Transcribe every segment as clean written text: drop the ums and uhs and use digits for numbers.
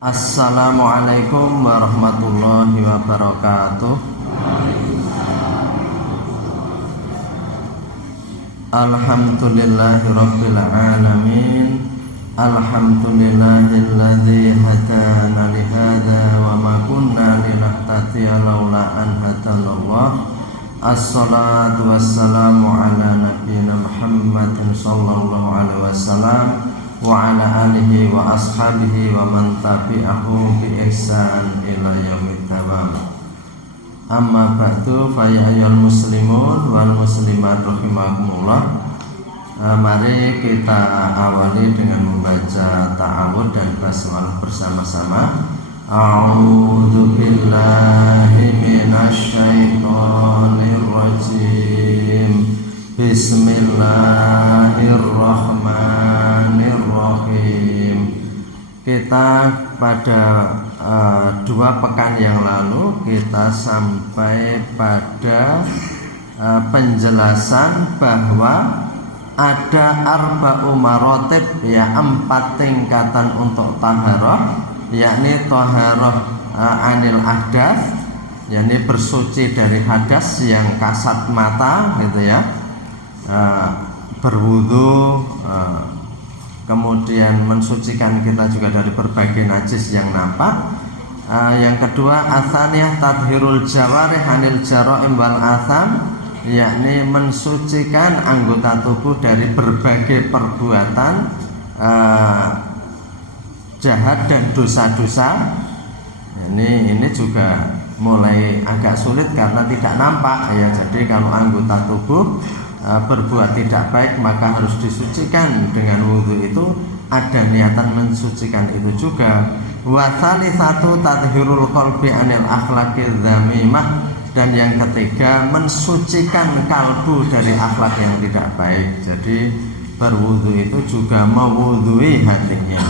Assalamualaikum warahmatullahi wabarakatuh. Alhamdulillahi rabbil alamin. Alhamdulillahilladzi hadana li hadza wa ma kunna linahtadiya laula an hadanallah. Assalatu wassalamu ala nabiyyina Muhammadin sallallahu alaihi wasallam wa ala alihi wa ashabihi wa man tabi'ahu bi ihsan ila yaumid tawam. Amma ba'du fa ya ayyuhal muslimun wal muslimat rahimakumullah. Mari kita awali dengan membaca ta'awudz dan basmalah bersama-sama. A'udzu billahi minasy syaithanir rajim. Bismillahirrahmanirrahim. Kita pada dua pekan yang lalu kita sampai pada penjelasan bahwa ada arba'u maratib, ya 4 tingkatan untuk taharah, yakni taharah anil ahdath, yakni bersuci dari hadas yang kasat mata gitu ya, berwudu, kemudian mensucikan kita juga dari berbagai najis yang nampak. Yang kedua atsaniyah tathhirul jawarih anil jara'im wal atham, yakni mensucikan anggota tubuh dari berbagai perbuatan jahat dan dosa-dosa. Ini juga mulai agak sulit karena tidak nampak ya. Jadi kalau anggota tubuh berbuat tidak baik maka harus disucikan dengan wudhu, itu ada niatan mensucikan itu juga. Wa tsalitsatu tathhirul qalbi anil akhlaqidz dzamimah, dan yang ketiga mensucikan kalbu dari akhlak yang tidak baik. Jadi berwudu itu juga mewudui hatinya,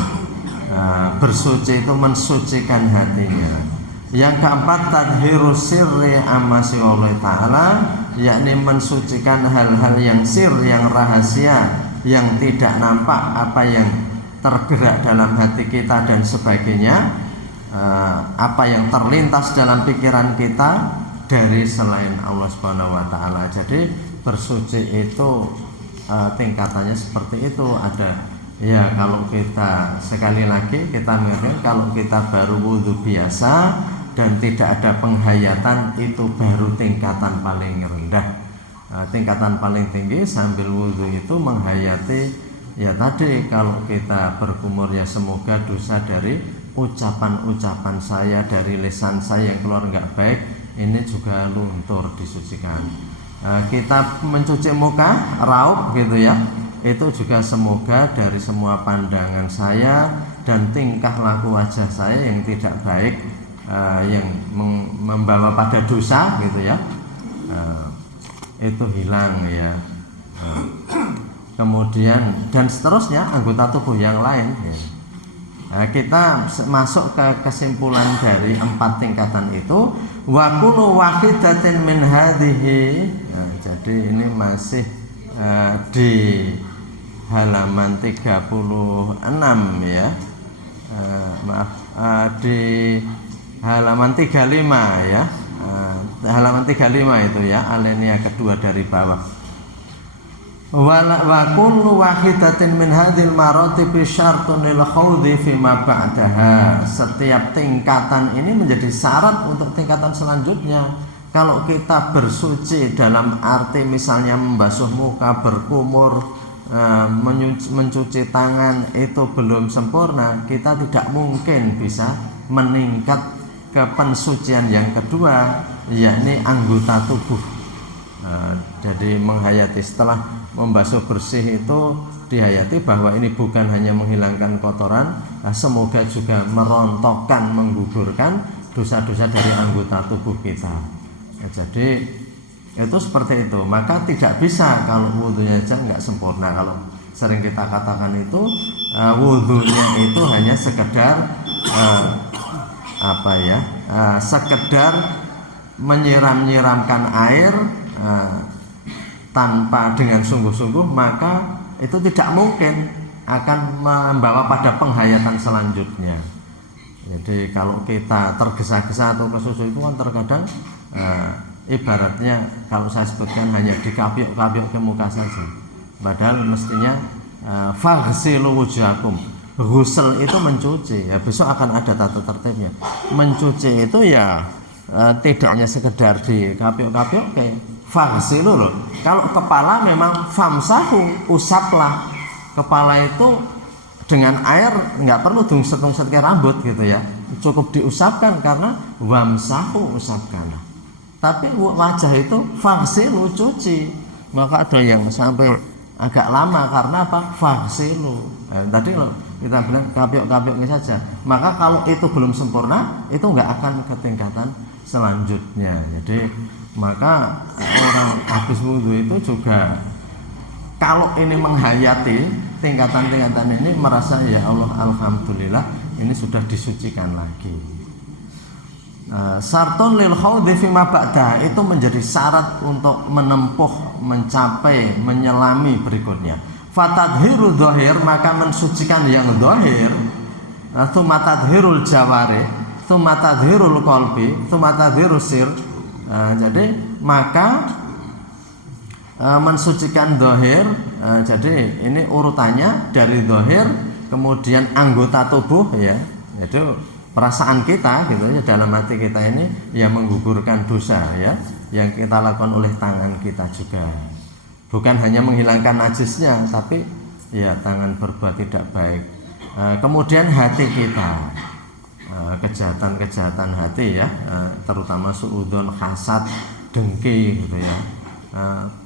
bersuci itu mensucikan hatinya. Yang keempat tathhiru sirri amma siwallahi ta'ala, yakni mensucikan hal-hal yang sir, yang rahasia, yang tidak nampak, apa yang tergerak dalam hati kita dan sebagainya, apa yang terlintas dalam pikiran kita dari selain Allah Subhanahu wa taala. Jadi bersuci itu tingkatannya seperti itu. Ada ya, kalau kita sekali lagi kita mengingatkan, kalau kita baru wudhu biasa dan tidak ada penghayatan, itu baru tingkatan paling rendah. Tingkatan paling tinggi sambil wudhu itu menghayati, ya tadi kalau kita berkumur ya semoga dosa dari ucapan-ucapan saya, dari lisan saya yang keluar enggak baik, ini juga luntur disucikan. Kita mencuci muka, raup gitu ya, itu juga semoga dari semua pandangan saya dan tingkah laku wajah saya yang tidak baik, yang membawa pada dosa gitu ya, itu hilang ya. Kemudian dan seterusnya anggota tubuh yang lain ya. Kita masuk ke kesimpulan dari 4 tingkatan itu. Wa kullu wahidatin min hadhihi. Jadi ini masih di halaman 36 ya. Di halaman 35 ya. Halaman 35 itu ya, alinea kedua dari bawah. Wa kullu wahidatin min hadhil maratib syartun lil khawdi fi ma ba'daha. Setiap tingkatan ini menjadi syarat untuk tingkatan selanjutnya. Kalau kita bersuci dalam arti misalnya membasuh muka, berkumur, mencuci tangan, itu belum sempurna, kita tidak mungkin bisa meningkat ke pensucian yang kedua, yakni anggota tubuh. Jadi menghayati, setelah membasuh bersih itu dihayati bahwa ini bukan hanya menghilangkan kotoran, semoga juga merontokkan, menggugurkan dosa-dosa dari anggota tubuh kita. Jadi itu seperti itu. Maka tidak bisa kalau wudhunya aja nggak sempurna. Kalau sering kita katakan itu wudhunya itu hanya sekedar sekedar menyiramkan air tanpa dengan sungguh-sungguh, maka itu tidak mungkin akan membawa pada penghayatan selanjutnya. Jadi kalau kita tergesa-gesa atau kesusu itu kan terkadang ibaratnya kalau saya sebutkan hanya dikabyok-kabyok ke muka saja. Padahal mestinya faghsilu wujuhakum. Ghusl itu mencuci. Ya besok akan ada tata tertibnya. Mencuci itu ya tidak hanya sekedar dikabyok-kabyok kayak faghsilu loh. Kalau kepala memang famsahu, usaplah. Kepala itu dengan air nggak perlu dungset-dungset kayak rambut gitu ya, cukup diusapkan karena wamsahu, usapkan. Tapi wajah itu faghsilu, cuci. Maka ada yang sampai agak lama karena apa? Faghsilu. Tadi loh kita bilang kabyok-kabyoknya saja. Maka kalau itu belum sempurna, itu nggak akan ke tingkatan selanjutnya. Jadi maka orang habis wudhu itu juga kalau ini menghayati tingkatan-tingkatan ini merasa ya Allah alhamdulillah ini sudah disucikan lagi. Syartun lil khawdi fima ba'da itu menjadi syarat untuk menempuh, mencapai, menyelami berikutnya. Fatadhiru dhahir, maka mensucikan yang dhahir, tsumma tadhirul jawari, tsumma tadhirul qalbi, tsumma tadhirus sir. Jadi maka mensucikan dohir, jadi ini urutannya dari dohir, kemudian anggota tubuh ya, itu perasaan kita gitu ya, dalam hati kita ini yang menggugurkan dosa ya, yang kita lakukan oleh tangan kita juga, bukan hanya menghilangkan najisnya, tapi ya tangan berbuat tidak baik. Kemudian hati kita, kejahatan hati ya, terutama suudon, hasad, dengki gitu ya.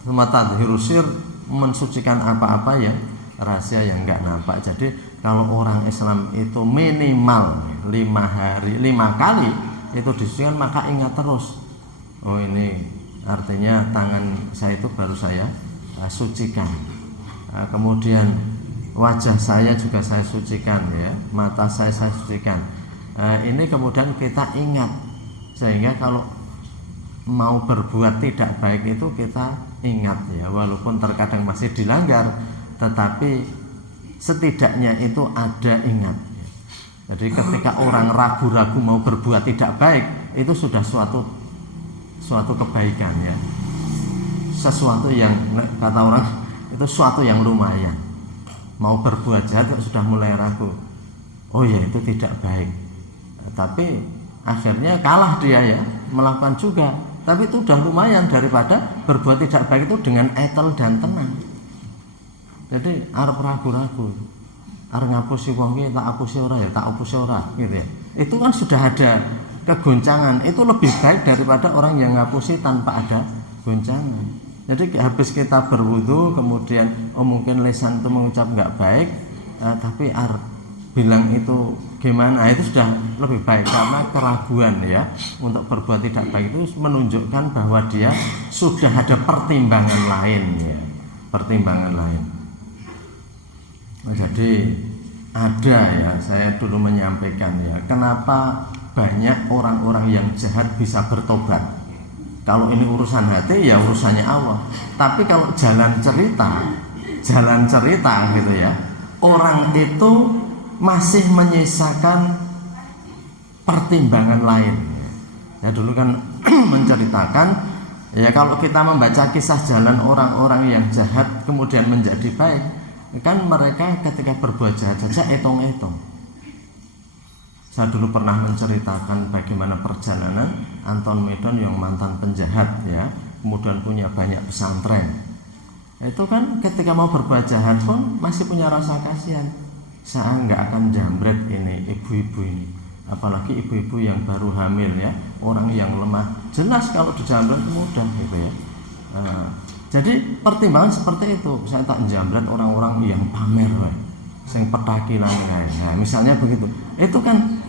Semata hirusir mensucikan apa-apa yang rahasia yang enggak nampak. Jadi kalau orang Islam itu minimal 5 hari 5 kali itu disucikan, maka ingat terus, oh ini artinya tangan saya itu baru saya sucikan. Kemudian wajah saya juga saya sucikan ya, mata saya sucikan. Ini kemudian kita ingat, sehingga kalau mau berbuat tidak baik itu kita ingat ya, walaupun terkadang masih dilanggar, tetapi setidaknya itu ada ingat. Jadi ketika orang ragu-ragu mau berbuat tidak baik, itu sudah suatu kebaikan ya, sesuatu yang kata orang itu suatu yang lumayan. Mau berbuat jahat sudah mulai ragu, oh ya itu tidak baik, tapi akhirnya kalah dia ya, melakukan juga. Tapi itu udah lumayan daripada berbuat tidak baik itu dengan etel dan tenang. Jadi arep ragu-ragu, arep ngapusi wong iki tak apusi ora ya, tak apusi ora gitu ya. Itu kan sudah ada kegoncangan, itu lebih baik daripada orang yang ngapusi tanpa ada goncangan. Jadi habis kita berwudu kemudian mungkin lisan itu mengucap nggak baik, tapi bilang itu gimana, itu sudah lebih baik, karena keraguan ya untuk berbuat tidak baik itu menunjukkan bahwa dia sudah ada pertimbangan lain ya, pertimbangan lain. Jadi ada ya, saya dulu menyampaikan ya, kenapa banyak orang-orang yang jahat bisa bertobat. Kalau ini urusan hati ya urusannya Allah, tapi kalau jalan cerita gitu ya, orang itu masih menyisakan pertimbangan lain. Ya dulu kan menceritakan ya, kalau kita membaca kisah jalan orang-orang yang jahat kemudian menjadi baik, kan mereka ketika berbuat jahat saja etong-etong. Saya dulu pernah menceritakan bagaimana perjalanan Anton Medan yang mantan penjahat ya, kemudian punya banyak pesantren. Itu kan ketika mau berbuat jahat pun masih punya rasa kasihan. Saya nggak akan jambret ini ibu-ibu ini, apalagi ibu-ibu yang baru hamil ya, orang yang lemah, jelas kalau dijambret mudah gitu ya. Jadi pertimbangan seperti itu, saya tak jambret orang-orang yang pamer, sing petakilan kayak, nah, misalnya begitu. Itu kan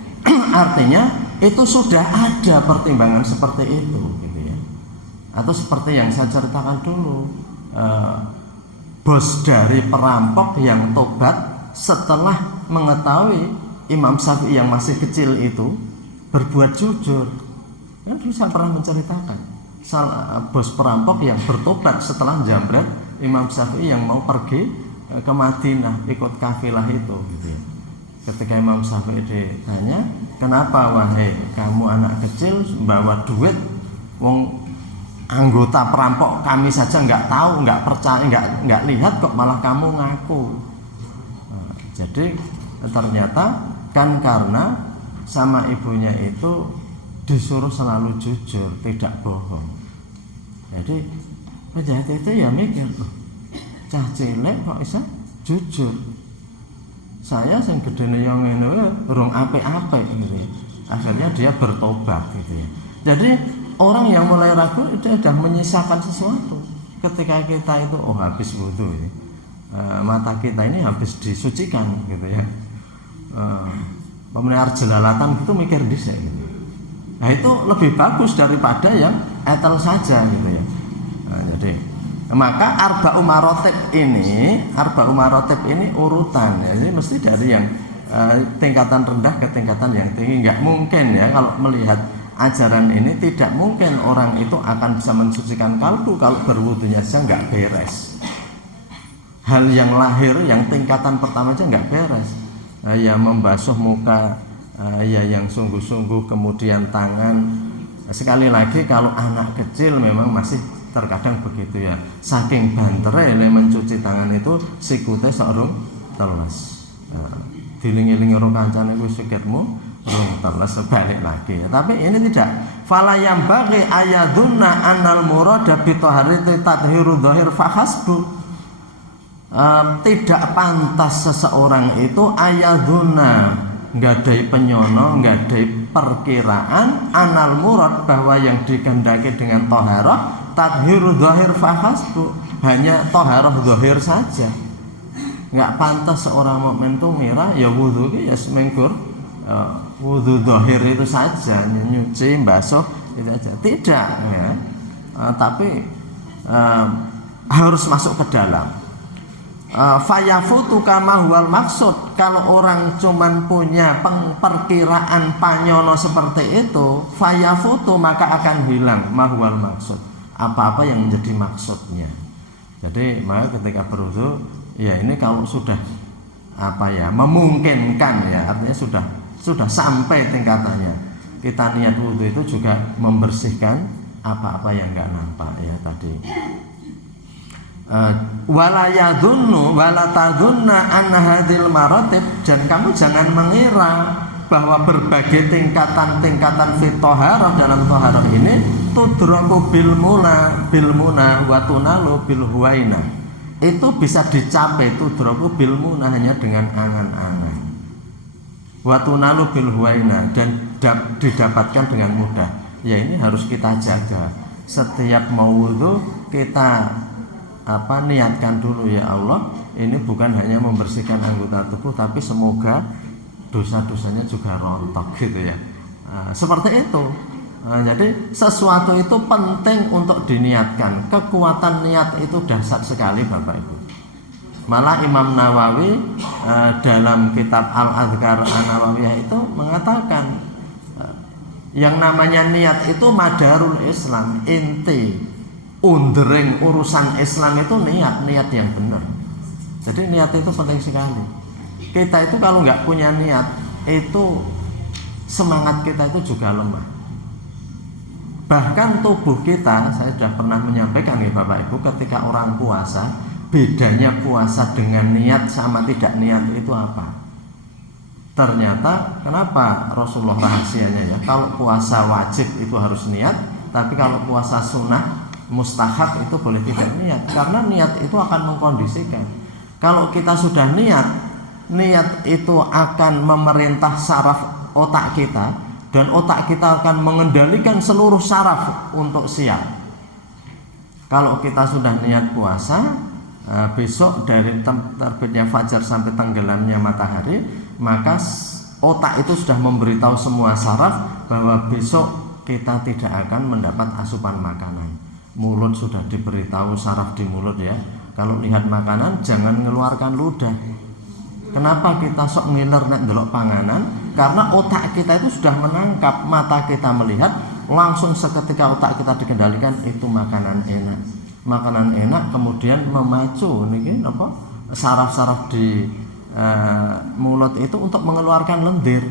artinya itu sudah ada pertimbangan seperti itu gitu ya. Atau seperti yang saya ceritakan dulu, bos dari perampok yang tobat setelah mengetahui Imam Syafi'i yang masih kecil itu berbuat jujur. Kan dulu saya pernah menceritakan bos perampok yang bertobat setelah jambret Imam Syafi'i yang mau pergi ke Madinah ikut kafilah itu gitu ya. Ketika Imam Syafi'i ditanya, kenapa wahai kamu anak kecil bawa duit, wong anggota perampok kami saja nggak tahu, nggak percaya, nggak lihat kok malah kamu ngaku. Nah, jadi ternyata kan karena sama ibunya itu disuruh selalu jujur, tidak bohong. Jadi penjahat itu ya mikir, cah cilik kok bisa jujur. Saya sing gedene yo ngene wae urung apik-apik gitu. Akhirnya dia bertobat gitu ya. Jadi orang yang mulai ragu itu sudah menyisakan sesuatu. Ketika kita itu habis wudu ya. Mata kita ini habis disucikan gitu ya. Pemelihara jelalatan itu mikir dhisik gitu. Nah itu lebih bagus daripada yang etel saja gitu ya. Nah, jadi maka arba'u marotib ini urutan ya. Jadi mesti dari yang tingkatan rendah ke tingkatan yang tinggi. Nggak mungkin ya kalau melihat ajaran ini, tidak mungkin orang itu akan bisa mensucikan kalbu kalau berwudunya saja nggak beres. Hal yang lahir, yang tingkatan pertama aja nggak beres. Ya membasuh muka, ya yang sungguh-sungguh, kemudian tangan. Sekali lagi kalau anak kecil memang masih terkadang begitu ya, saking bantere mencuci tangan itu sikute sorong teles. Diling-iling karo kancane kuwi sikitmu rung teles balik lagi ya. Tapi ini tidak. Fala yambaghi ayadunna annal murada bi taharati tadhiru dhahir fahasbu. Tidak pantas seseorang itu ayadunna nggadahi penyono, nggadahi perkiraan anal murad bahwa yang dikehendaki dengan taharah tadhiru dhahir fahasbu, hanya taharah dhahir saja. Nggak pantas seorang mukmin itu ngira ya wudu ya semengkur wudu dhahir itu saja, nyuci, basuh itu saja. Tidak ya. Tapi harus masuk ke dalam. Fayafutu kama huwal maksud. Kalau orang cuman punya perkiraan panyono seperti itu, fayafutu maka akan hilang mahwal maksud, apa-apa yang menjadi maksudnya. Jadi maka ketika berwudu ya ini kalau sudah memungkinkan ya, artinya sudah sampai tingkatannya, kita niat wudu itu juga membersihkan apa-apa yang enggak nampak ya tadi. Wala tadunna anna hadhil maratib, dan kamu jangan mengira bahwa berbagai tingkatan-tingkatan fi thaharah dalam thaharah ini tudraku bil muna wa tunalu bil huwaina. Itu bisa dicapai tudraku bil muna hanya dengan angan-angan. Wa tunalu bil huwaina, dan didapatkan dengan mudah. Ya ini harus kita jaga. Setiap mau wudu kita niatkan dulu, ya Allah, ini bukan hanya membersihkan anggota tubuh, tapi semoga dosa-dosanya juga rontok gitu ya. Seperti itu. Jadi sesuatu itu penting untuk diniatkan. Kekuatan niat itu dahsyat sekali Bapak Ibu. Malah Imam Nawawi dalam kitab Al-Adhkar An-Nawawiyah itu mengatakan yang namanya niat itu madarul Islam, inti undering urusan Islam itu niat yang benar. Jadi niat itu penting sekali. Kita itu kalau nggak punya niat, itu semangat kita itu juga lemah. Bahkan tubuh kita, saya sudah pernah menyampaikan ya Bapak Ibu, ketika orang puasa, bedanya puasa dengan niat sama tidak niat itu apa? Ternyata kenapa Rasulullah rahasianya ya, kalau puasa wajib itu harus niat, tapi kalau puasa sunnah mustahab itu boleh tidak niat, karena niat itu akan mengkondisikan. Kalau kita sudah niat itu akan memerintah saraf otak kita, dan otak kita akan mengendalikan seluruh saraf untuk siap. Kalau kita sudah niat puasa, besok dari terbitnya fajar sampai tenggelamnya matahari, maka otak itu sudah memberitahu semua saraf bahwa besok kita tidak akan mendapat asupan makanan. Mulut sudah diberitahu, saraf di mulut ya, kalau lihat makanan jangan mengeluarkan ludah. Kenapa kita sok ngiler nek ndelok panganan? Karena otak kita itu sudah menangkap, mata kita melihat, langsung seketika otak kita dikendalikan, itu makanan enak. Makanan enak kemudian memacu niki saraf-saraf di mulut itu untuk mengeluarkan lendir.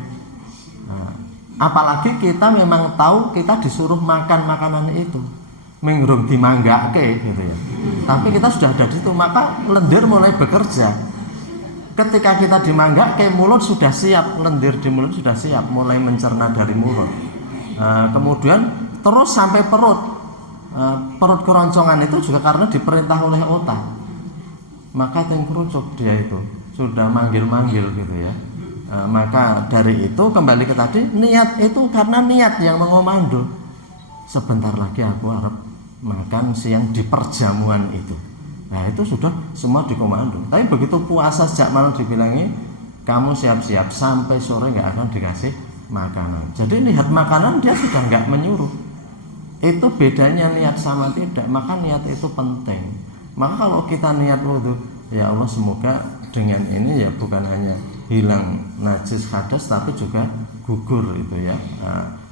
Apalagi kita memang tahu kita disuruh makan makanan itu, mengrung dimanggake gitu ya. Tapi kita sudah ada di situ, maka lendir mulai bekerja. Ketika kita dimanggake, mulut sudah siap, lendir di mulut sudah siap, mulai mencerna dari mulut. Kemudian terus sampai perut. Perut keroncongan itu juga karena diperintah oleh otak. Maka tengkerucuk dia itu sudah manggil-manggil gitu ya. Maka dari itu kembali ke tadi, niat itu karena niat yang mengomando. Sebentar lagi aku harap makan siang di perjamuan itu. Nah itu sudah semua dikomando. Tapi begitu puasa sejak malam dibilangi, kamu siap-siap sampai sore nggak akan dikasih makanan. Jadi lihat makanan dia sudah nggak menyuruh. Itu bedanya niat sama tidak. Maka niat itu penting. Maka kalau kita niat wudu, ya Allah semoga dengan ini ya bukan hanya hilang najis hadas tapi juga gugur itu ya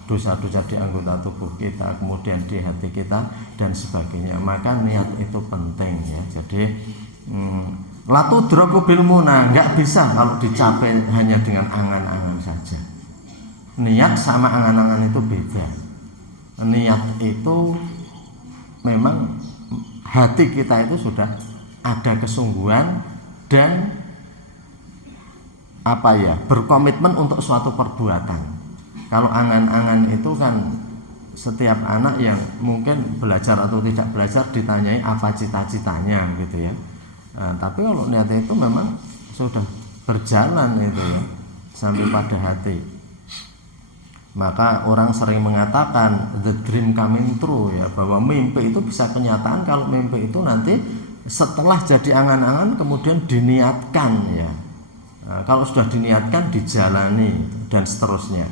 dosa-dosa di anggota tubuh kita, kemudian di hati kita dan sebagainya. Maka niat itu penting ya. Jadi latu droku bil muna, nggak bisa kalau dicapai hanya dengan angan-angan saja. Niat sama angan-angan itu beda. Niat itu memang hati kita itu sudah ada kesungguhan dan berkomitmen untuk suatu perbuatan. Kalau angan-angan itu kan setiap anak yang mungkin belajar atau tidak belajar ditanyai apa cita-citanya gitu ya. Tapi kalau niat itu memang sudah berjalan itu ya sampai pada hati. Maka orang sering mengatakan the dream coming true ya, bahwa mimpi itu bisa kenyataan kalau mimpi itu nanti setelah jadi angan-angan kemudian diniatkan ya. Kalau sudah diniatkan dijalani dan seterusnya.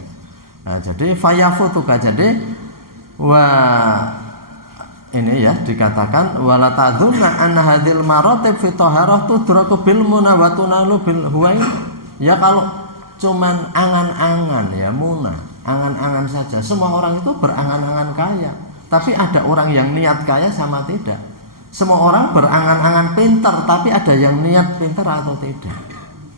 Jadi fayafutuka, jadi ini ya dikatakan wala tadzunna anna hadhil maratib fi taharah tudraku bil muna wa tunalu bil huwai. Ya kalau cuman angan-angan ya muna, angan-angan saja. Semua orang itu berangan-angan kaya, tapi ada orang yang niat kaya sama tidak. Semua orang berangan-angan pintar, tapi ada yang niat pintar atau tidak.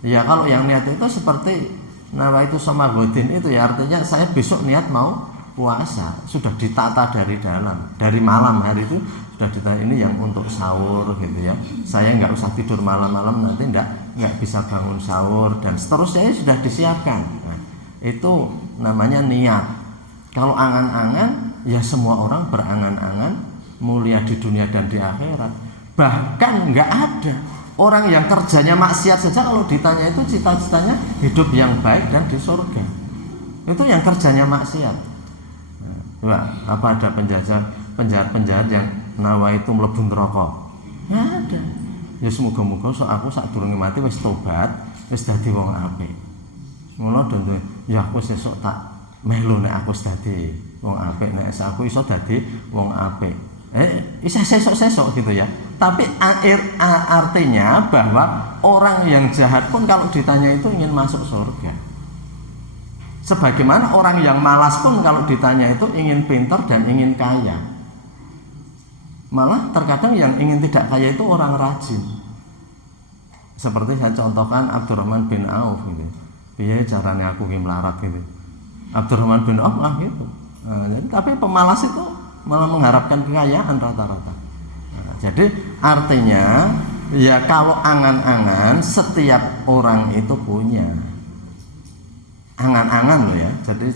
Ya kalau yang niat itu seperti nawaitu samagodin itu ya, artinya saya besok niat mau puasa, sudah ditata dari dalam, dari malam hari itu sudah ditata, ini yang untuk sahur gitu ya, saya nggak usah tidur malam-malam nanti nggak bisa bangun sahur dan seterusnya sudah disiapkan. Nah, itu namanya niat. Kalau angan-angan ya semua orang berangan-angan mulia di dunia dan di akhirat. Bahkan nggak ada orang yang kerjanya maksiat saja kalau ditanya itu cita-citanya hidup yang baik dan di surga. Itu yang kerjanya maksiat. Nah, apa ada penjahat-penjahat yang nawa itu mlebu neraka? Nggak ada. Ya semoga-moga aku sadurunge mati wis tobat, wis dadi wong apik. Ngono dene ya aku sesuk tak melu nek aku wis dadi wong apik, nek aku iso dadi wong apik. Bisa sesok gitu ya. Tapi artinya bahwa orang yang jahat pun kalau ditanya itu ingin masuk surga. Sebagaimana orang yang malas pun kalau ditanya itu ingin pintar dan ingin kaya. Malah terkadang yang ingin tidak kaya itu orang rajin. Seperti saya contohkan Abdurrahman bin Auf gitu. Piye caranya aku melarat gitu. Abdurrahman bin Auf lah gitu. Tapi pemalas itu malah mengharapkan kekayaan rata-rata. Jadi artinya ya kalau angan-angan setiap orang itu punya angan-angan loh ya. Jadi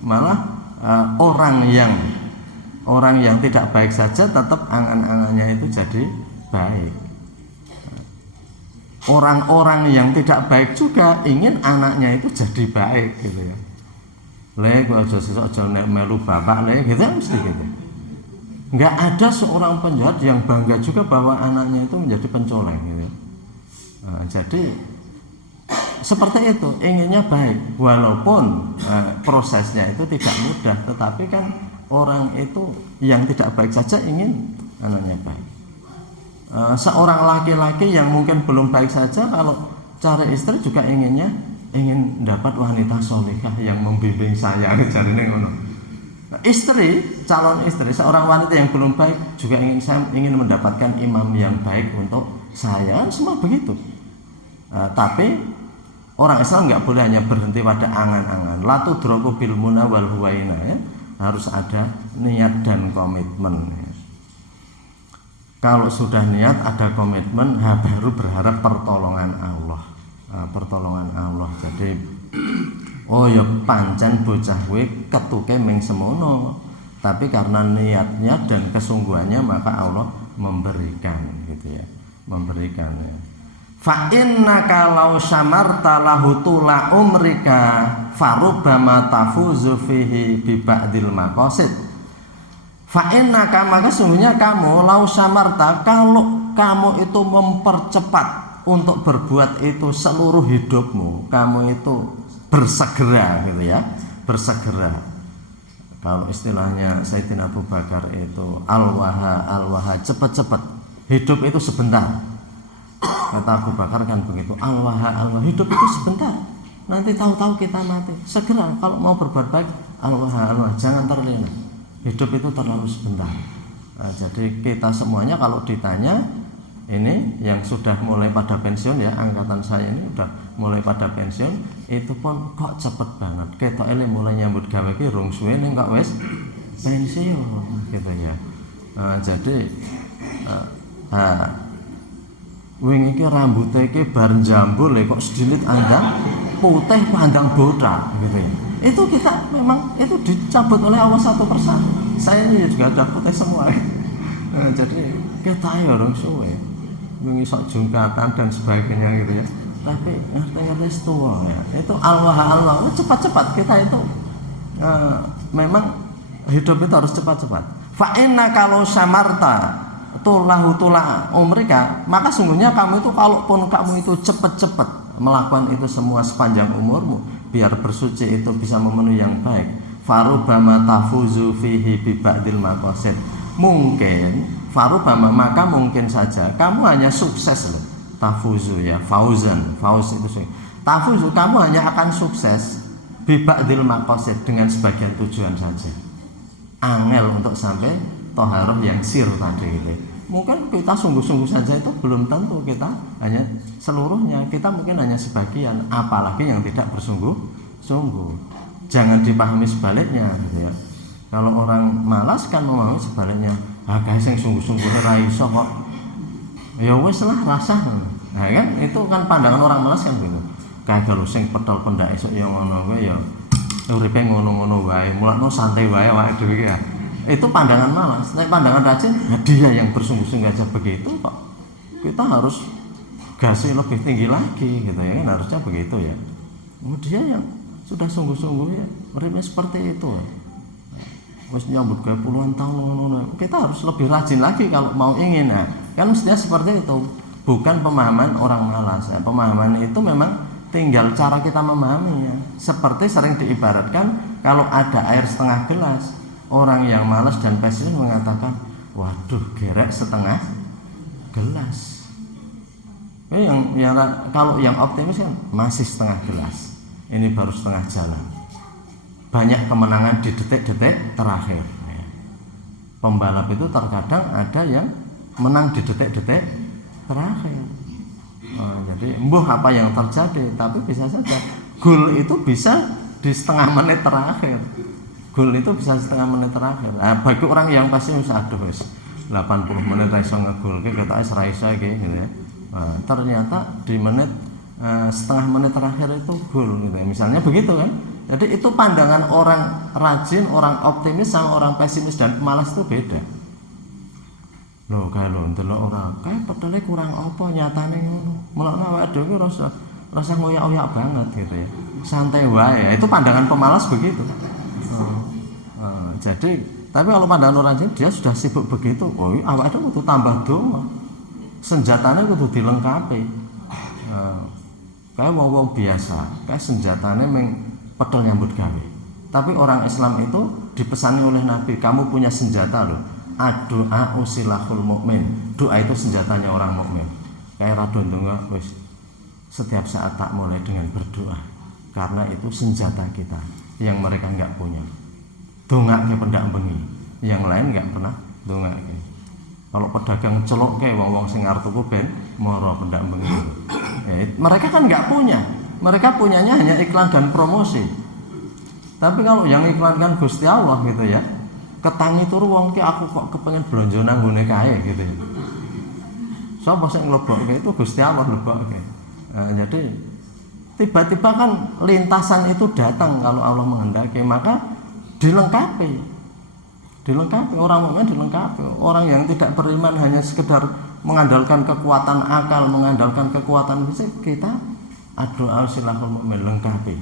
malah orang yang tidak baik saja tetap angan-angannya itu jadi baik. Orang-orang yang tidak baik juga ingin anaknya itu jadi baik gitu ya. Kok aja sesuk aja melu bapak gitu mesti gitu. Nggak ada seorang penjahat yang bangga juga bahwa anaknya itu menjadi pencoleng gitu. Nah, jadi seperti itu, inginnya baik walaupun prosesnya itu tidak mudah, tetapi kan orang itu yang tidak baik saja ingin anaknya baik. Seorang laki-laki yang mungkin belum baik saja kalau cari istri juga ingin dapat wanita solihah yang membimbing saya, jarine ngono. Calon istri, seorang wanita yang belum baik juga ingin mendapatkan imam yang baik untuk saya, semua begitu. Tapi orang Islam nggak boleh hanya berhenti pada angan-angan. La tudraku bil muna wal huwaina, ya. Harus ada niat dan komitmen. Kalau sudah niat, ada komitmen, baru berharap pertolongan Allah. Pertolongan Allah. Jadi oh ya pancen bocah kuwi ketuke ming semono. Tapi karena niatnya dan kesungguhannya maka Allah memberikan gitu ya. Memberikan ya. Fa innaka law syamarta lahu tula umrika farubbama tafuzu fihi bi ba'dil maqasid. Fa innaka, maka sungguhnya kamu lau syamarta, kalau kamu itu mempercepat untuk berbuat itu seluruh hidupmu, kamu itu bersegera gitu ya, bersegera. Kalau istilahnya Sayyidina Abu Bakar itu al-waha cepat-cepat. Hidup itu sebentar. Kata Abu Bakar kan begitu, al-waha hidup itu sebentar. Nanti tahu-tahu kita mati. Segera kalau mau berbuat baik, al-waha jangan terlena. Hidup itu terlalu sebentar. Jadi kita semuanya kalau ditanya, ini yang sudah mulai pada pensiun ya, angkatan saya ini sudah mulai pada pensiun, itu pun kok cepet banget. Kita ini mulai nyambut gawe ki rung suwe ning kok wis pensiun gitu ya. Jadi wingi iki rambute iki bar jambul kok sedilit andang putih pandang botak gitu ya. Itu kita memang itu dicabut oleh Allah satu persatu. Saya ini juga ada putih semua. Jadi kita ya orang suwe, mengisok jungkatan dan sebagainya gitu ya. Tapi ngerti tua ya. Itu Allah cepat-cepat kita itu memang hidup itu harus cepat-cepat. Fa inna kalau samarta tula umrika, maka sungguhnya kamu itu kalaupun kamu itu cepat-cepat melakukan itu semua sepanjang umurmu, biar bersuci itu bisa memenuhi yang baik, farubama tafuzu fihi bi ba'dil maqasid, mungkin farubama, maka mungkin saja kamu hanya sukses loh. Tafuzu ya, fauz itu sih. Tafuzu, kamu hanya akan sukses bi ba'dil maqasid, dengan sebagian tujuan saja. Angel untuk sampai toharoh yang sir tadi gitu. Mungkin kita sungguh-sungguh saja itu belum tentu kita hanya seluruhnya, kita mungkin hanya sebagian, apalagi yang tidak bersungguh-sungguh. Jangan dipahami sebaliknya gitu ya. Kalau orang malas kan memahami sebaliknya, guys yang sungguh-sungguh ora iso kok. Ya wis lah rasah. Nah kan itu kan pandangan orang malas kan gitu. Kayak kalau sing petol pendak esuk ya ngono kuwi ya uripe ngono-ngono wae, mulakno santai wae awake dhewe ya. Itu pandangan malas. Tapi pandangan rajin, ya dia yang bersungguh-sungguh aja begitu kok. Kita harus gasih lebih tinggi lagi gitu ya, kan harusnya begitu ya. Dia yang sudah sungguh-sungguh ya, mereka seperti itu. Wis nyambut gawe puluhan tahun, kita harus lebih rajin lagi kalau mau ingin. Nah, kan mestinya seperti itu. Bukan pemahaman orang malas. Ya. Pemahaman itu memang tinggal cara kita memahaminya. Seperti sering diibaratkan kalau ada air setengah gelas. Orang yang malas dan pesimis mengatakan, waduh gerek setengah gelas. Kalau yang optimis kan masih setengah gelas. Ini baru setengah jalan. Banyak kemenangan di detik-detik terakhir. Pembalap itu terkadang ada yang menang di detik-detik terakhir. Jadi mbuh apa yang terjadi, tapi bisa saja gol itu bisa di setengah menit terakhir. Gol itu bisa setengah menit terakhir. Bagi orang yang pasti aduh wis 80 menit iso ngegolke ketok wis ra iso iki gitu ya. Ternyata di menit setengah menit terakhir itu gol gitu ya. Misalnya begitu kan. Jadi itu pandangan orang rajin, orang optimis sama orang pesimis dan pemalas itu beda. Loh kalau ndelok ora kae pedale kurang apa nyatane ngono. Mulane awake dhewe rasa ngoyak-oyak banget gitu ya. Santai wae. Itu pandangan pemalas begitu. Jadi, tapi kalau pandangan orang sini dia sudah sibuk begitu, awak itu kudu tambah donga. Senjatanya kudu dilengkapi. Kayak wong biasa, kayak senjatanya pedal nyambut gawe. Tapi orang Islam itu dipesani oleh Nabi, kamu punya senjata loh. Doa usilahul mukmin. Doa itu senjatanya orang mukmin. Kayak radon donga wis setiap saat tak mulai dengan berdoa. Karena itu senjata kita yang mereka enggak punya. Dongake pendak bengi, yang lain enggak pernah dongake. Kalau pedagang celok ke wong-wong sing arep tuku ben moro pendak bengi. Mereka kan nggak punya, mereka punyanya hanya iklan dan promosi. Tapi kalau yang iklankan Gusti Allah gitu ya, ketangi turu wong ki aku kok kepengen blonjo nang ngene kae gitu ya. Sapa sing nglebokke itu Gusti Allah nglebokke. Jadi tiba-tiba kan lintasan itu datang kalau Allah menghendaki, maka dilengkapi orang mukmin, dilengkapi. Orang yang tidak beriman hanya sekedar mengandalkan kekuatan akal, mengandalkan kekuatan fisik, kita doa silahul mukmin lengkapi.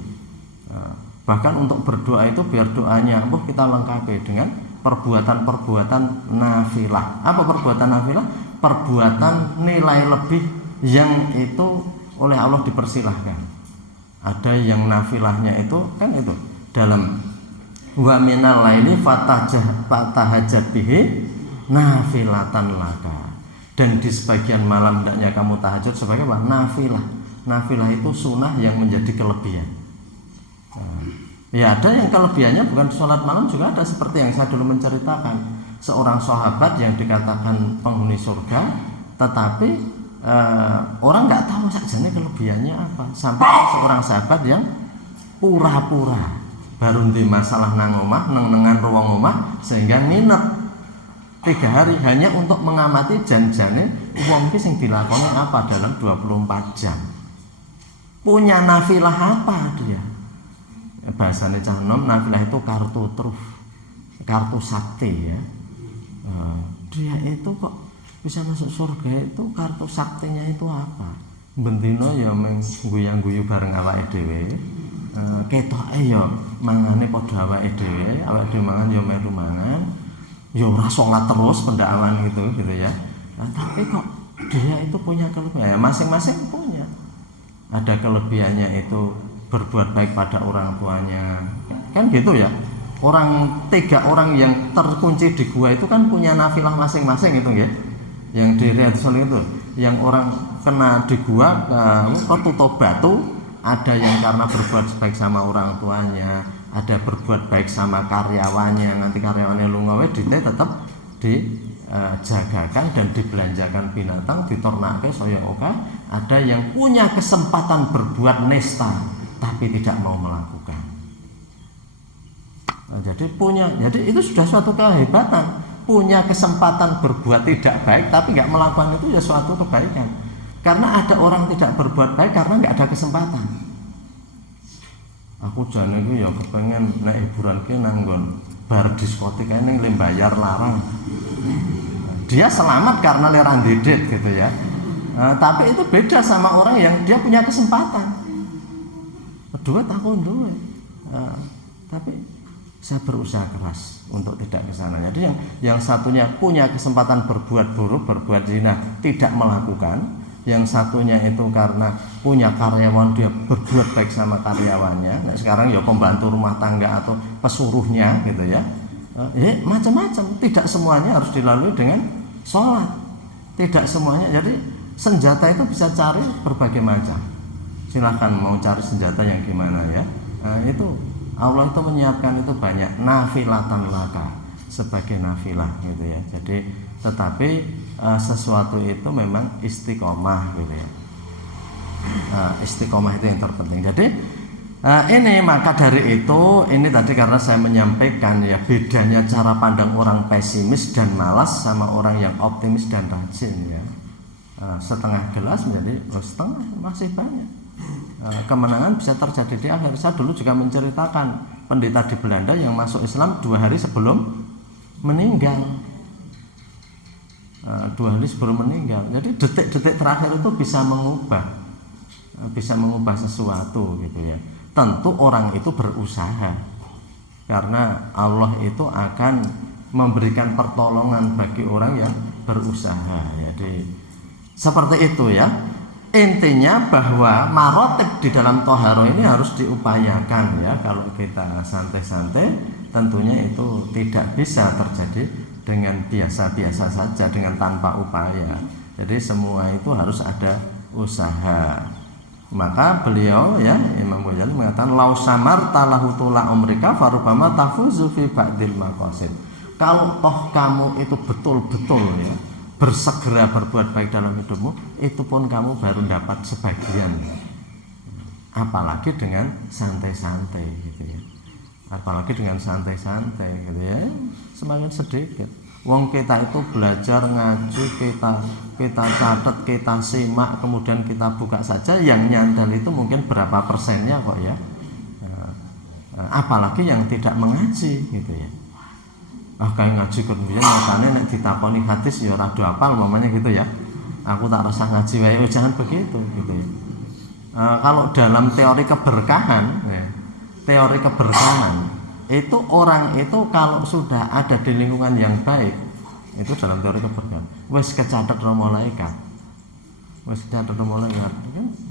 Bahkan untuk berdoa itu biar doanya kita lengkapi dengan perbuatan-perbuatan nafilah. Apa perbuatan nafilah? Perbuatan nilai lebih yang itu oleh Allah dipersilahkan. Ada yang nafilahnya itu kan itu dalam wa minal laili fatahajjat bihi nafilatan laka. Dan di sebagian malam hendaknya kamu tahajud sebagai apa? Nafilah. Nafilah itu sunnah yang menjadi kelebihan. Ya ada yang kelebihannya bukan sholat malam juga ada, seperti yang saya dulu menceritakan seorang sahabat yang dikatakan penghuni surga, tetapi orang nggak tahu saja kelebihannya apa, sampai seorang sahabat yang pura-pura baru di masalah nang omah, nengan ruang omah, sehingga nginep 3 hari hanya untuk mengamati jan-jane wong ki sing dilakoni apa dalam 24 jam. Punya nafilah apa dia? Bahasanya cah nom, nafilah itu kartu truf, kartu sakti ya. Dia itu kok bisa masuk surga itu kartu saktinya itu apa? Bendino ya mengguyang-guyu bareng awake dhewe. Ketoke ya mangane padha awake dhewe mangan ya melu mangan. Ya ora salat terus pendakwan gitu ya. Tapi kok dia itu punya kelebihan, ya, masing-masing punya. Ada kelebihannya itu berbuat baik pada orang tuanya. Kan gitu ya. 3 orang yang terkunci di gua itu kan punya nafilah masing-masing itu ya. Yang di Riyadhus Shalihin itu, yang orang kena di gua ketutup batu, ada yang karena berbuat baik sama orang tuanya, ada berbuat baik sama karyawannya, nanti karyawannya lunga duitnya tetap dijagakan dan dibelanjakan binatang, diternake saya oke. Ada yang punya kesempatan berbuat nista tapi tidak mau melakukan. Jadi itu sudah suatu kehebatan. Punya kesempatan berbuat tidak baik tapi nggak melakukan itu ya suatu kebaikan. Karena ada orang tidak berbuat baik karena nggak ada kesempatan. Aku jane iki ya kepengen nek hiburan ki nanggon bar diskotik kae ning bayar larang. Dia selamat karena leran dedet gitu ya. Tapi itu beda sama orang yang dia punya kesempatan. Kedua takon duwe. Tapi saya berusaha keras untuk tidak ke sana. Jadi yang satunya punya kesempatan berbuat buruk, berbuat zina, tidak melakukan. Yang satunya itu karena punya karyawan dia berbuat baik sama karyawannya. Nah, sekarang ya pembantu rumah tangga atau pesuruhnya gitu ya. Macam-macam. Tidak semuanya harus dilalui dengan sholat. Tidak semuanya. Jadi senjata itu bisa cari berbagai macam. Silahkan mau cari senjata yang gimana ya. Itu Allah itu menyiapkan itu banyak nafilatan laka sebagai nafilah gitu ya. Jadi tetapi sesuatu itu memang istiqomah gitu ya. Istiqomah itu yang terpenting. Jadi ini maka dari itu ini tadi karena saya menyampaikan ya bedanya cara pandang orang pesimis dan malas sama orang yang optimis dan rajin ya. Setengah gelas menjadi setengah masih banyak. Kemenangan bisa terjadi di akhir. Saya dulu juga menceritakan pendeta di Belanda yang masuk Islam 2 hari sebelum meninggal. 2 hari sebelum meninggal. Jadi detik-detik terakhir itu bisa mengubah sesuatu gitu ya. Tentu orang itu berusaha karena Allah itu akan memberikan pertolongan bagi orang yang berusaha. Jadi seperti itu ya. Intinya bahwa marotib di dalam toharo ini harus diupayakan ya. Kalau kita santai-santai tentunya itu tidak bisa terjadi dengan biasa-biasa saja, dengan tanpa upaya. Jadi semua itu harus ada usaha. Maka beliau ya Imam Ghazali mengatakan lau samarta lahu tula umrika farubama tafuzu fi ba'dil maqasid. Kalau toh kamu itu betul-betul ya bersegera berbuat baik dalam hidupmu, itu pun kamu baru dapat sebagian. Apalagi dengan santai-santai gitu ya. Apalagi dengan santai-santai gitu ya, semakin sedikit. Wong kita itu belajar ngaji, kita catat, kita simak, kemudian kita buka saja, yang nyandal itu mungkin berapa persennya kok ya. Apalagi yang tidak mengaji gitu ya. Kayak ngaji kemudian makanya nek ditakoni hadis ya ora do apal umpamanya gitu ya. Aku tak rasa ngaji wae, jangan begitu gitu ya. Kalau dalam teori keberkahan ya, itu orang itu kalau sudah ada di lingkungan yang baik, itu dalam teori keberkahan wis kecatet karo malaikat.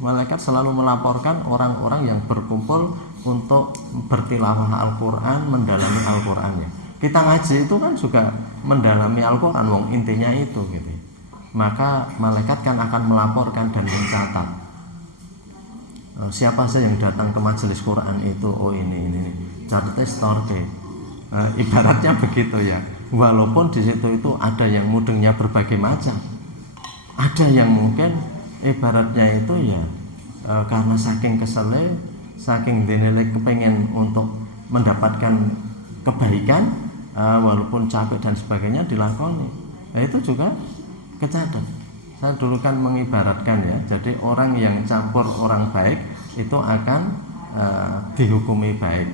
Malaikat selalu melaporkan orang-orang yang berkumpul untuk bertilawah Al-Quran, mendalami Al-Qurannya. Kita ngaji itu kan juga mendalami Al-Quran, wong intinya itu gitu. Maka malaikat kan akan melaporkan dan mencatat siapa saja yang datang ke majelis Quran itu, oh ini catatnya storke. Ibaratnya begitu ya. Walaupun di situ itu ada yang mudengnya berbagai macam, ada yang mungkin ibaratnya itu ya karena saking keselnya, saking dinilai kepengen untuk mendapatkan kebaikan, walaupun capek dan sebagainya dilakoni. Itu juga kecatat. Saya dulu kan mengibaratkan ya, jadi orang yang campur orang baik itu akan dihukumi baik.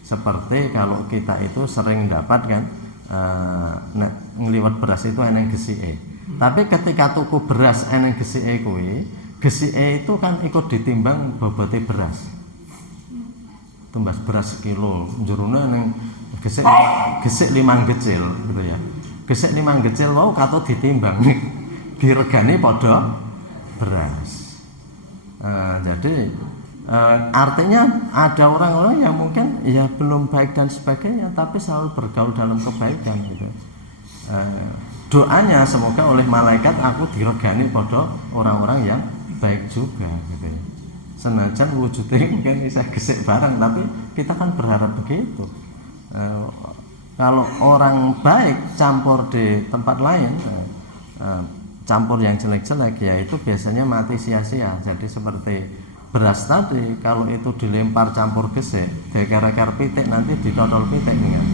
Seperti kalau kita itu sering dapat kan ngeliwat beras itu eneng gesike. Tapi ketika tuku beras eneng gesike kuwi, gesike itu kan ikut ditimbang bobote beras. Tumbas beras sekilo, jerone eneng gesik 5 gecil gitu ya. Gesik 5 gecil wau katut ditimbang. Diregani padha beras. Jadi artinya ada orang-orang yang mungkin ya belum baik dan sebagainya, tapi selalu bergaul dalam kebaikan gitu. Doanya semoga oleh malaikat aku diregani pada orang-orang yang baik juga gitu. Senajan wujudnya mungkin bisa gesek barang, tapi kita kan berharap begitu. Kalau orang baik campur di tempat lain, campur yang jelek-jelek, ya itu biasanya mati sia-sia. Jadi seperti beras tadi, kalau itu dilempar campur gesek, dikeker pitik, nanti ditodol pitik kan,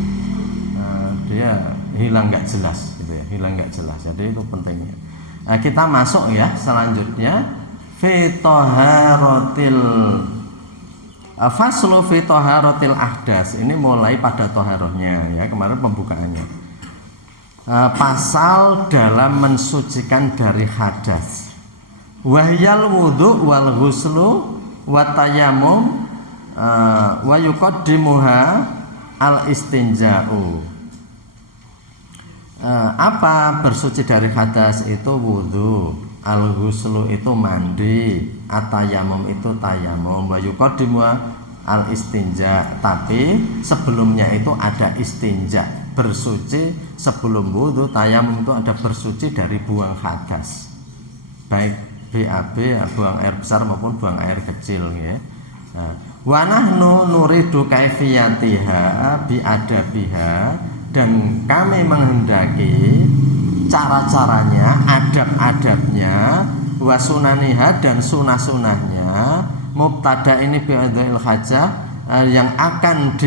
dia hilang nggak jelas gitu ya, hilang nggak jelas. Jadi itu pentingnya. Kita masuk ya selanjutnya fi taharatil faslu fi taharatil ahdas. Ini mulai pada taharahnya ya, kemarin pembukaannya. Pasal dalam mensucikan dari hadas. Wahyal wudhu wal ghuslu wa tayammum wa yuqaddimuha al istinja'u. Apa bersuci dari hadas? Itu wudhu, al ghuslu itu mandi, at-tayammum itu tayamum, wa yuqaddimuha al istinja. Tapi sebelumnya itu ada istinja, bersuci sebelum wudhu. Tayamum itu ada bersuci dari buang hadas, baik BAB, buang air besar maupun buang air kecil ya. Wa nahnu nuridu kaifiyatiha bi adabiha, dan kami menghendaki cara-caranya, adab-adabnya, wa sunaniha, dan sunah-sunahnya. Mubtada ini bi'adhil hajah, yang akan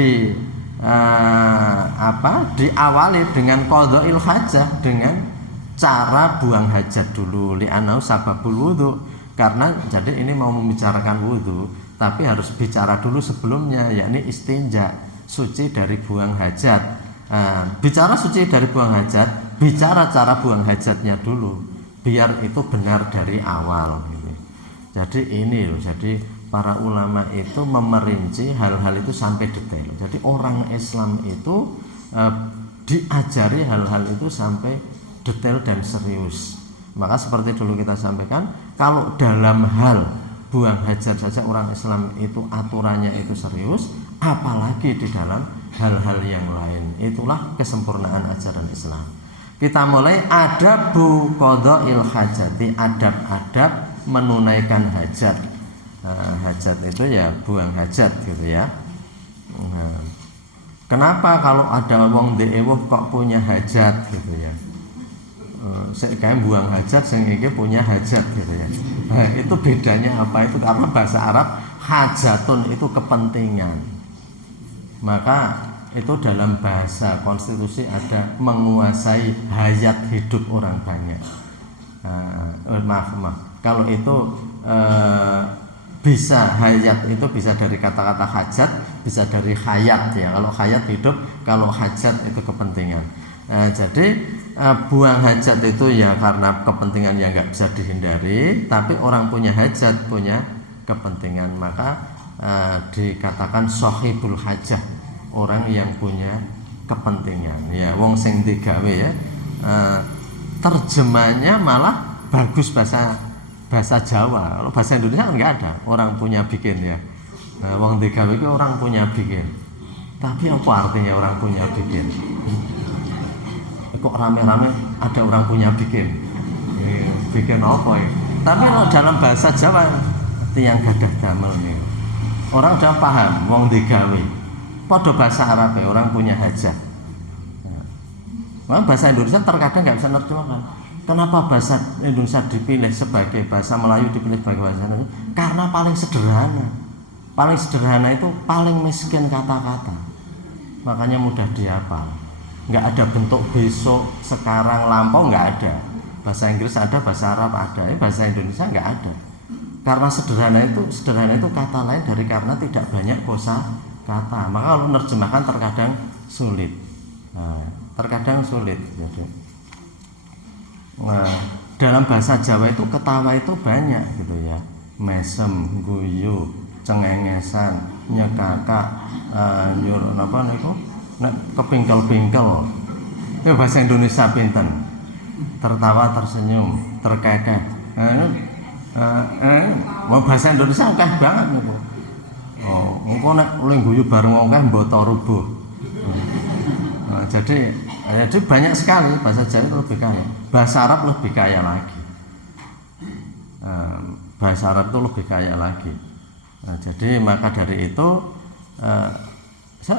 diawali dengan qadha'il hajah, dengan cara buang hajat dulu, li'anau sababul wudhu, karena jadi ini mau membicarakan wudhu, tapi harus bicara dulu sebelumnya, yakni istinja, suci dari buang hajat. Bicara suci dari buang hajat, bicara cara buang hajatnya dulu, biar itu benar dari awal gitu. Jadi ini loh, jadi para ulama itu memerinci hal-hal itu sampai detail. Jadi orang Islam itu diajari hal-hal itu sampai detail dan serius. Maka seperti dulu kita sampaikan, kalau dalam hal buang hajat saja orang Islam itu aturannya itu serius, apalagi di dalam hal-hal yang lain. Itulah kesempurnaan ajaran Islam. Kita mulai adabu qadha'il hajati, adab-adab menunaikan hajat. Hajat itu ya buang hajat gitu ya. Kenapa kalau ada wong dewuh kok punya hajat gitu ya? kayak buang hajat, sing iki punya hajat gitu ya. Nah, itu bedanya apa? Itu karena bahasa Arab hajatun itu kepentingan. Maka itu dalam bahasa konstitusi ada menguasai hayat hidup orang banyak. Maaf. Kalau itu bisa hayat itu bisa dari kata-kata hajat, bisa dari hayat ya. Kalau hayat hidup, kalau hajat itu kepentingan. Jadi buang hajat itu ya karena kepentingan yang nggak bisa dihindari, tapi orang punya hajat, punya kepentingan, maka dikatakan sahibul hajah, orang yang punya kepentingan. Ya, wong sing digawe ya. Terjemahnya malah bagus bahasa Jawa. Kalau bahasa Indonesia kan nggak ada orang punya bikin ya. Wong digawe itu orang punya bikin. Tapi apa artinya orang punya bikin? Kok rame-rame ada orang punya bikin? Bikin apa ya? Tapi kalau dalam bahasa Jawa tiang gadah damel nih. Orang udah paham wong digawe. Pada bahasa Arab ya, orang punya hajat. Nah, bahasa Indonesia terkadang nggak bisa nerjemahkan. Kenapa bahasa Indonesia dipilih sebagai bahasa Melayu dipilih sebagai bahasa Indonesia? Karena paling sederhana. Paling sederhana itu paling miskin kata-kata. Makanya mudah dihafal. Nggak ada bentuk besok, sekarang, lampau, nggak ada. Bahasa Inggris ada, bahasa Arab ada. Bahasa Indonesia nggak ada. Karena sederhana itu kata lain dari karena tidak banyak kosa kata. Maka kalau menerjemahkan terkadang sulit. Terkadang sulit. Jadi, dalam bahasa Jawa itu ketawa itu banyak gitu ya. Mesem, guyu, cengengesan, nyekakak, nyuruh apa niku? Kepingkel-pingkel. Itu bahasa Indonesia pinten. Tertawa, tersenyum, terkekeh. Bahasa Indonesia akeh banget niku. Engko nek oleh guyu bareng akeh mboto rubuh. Jadi banyak sekali bahasa Jawa itu lebih kaya. Bahasa Arab lebih kaya lagi. Bahasa Arab itu lebih kaya lagi. Jadi maka dari itu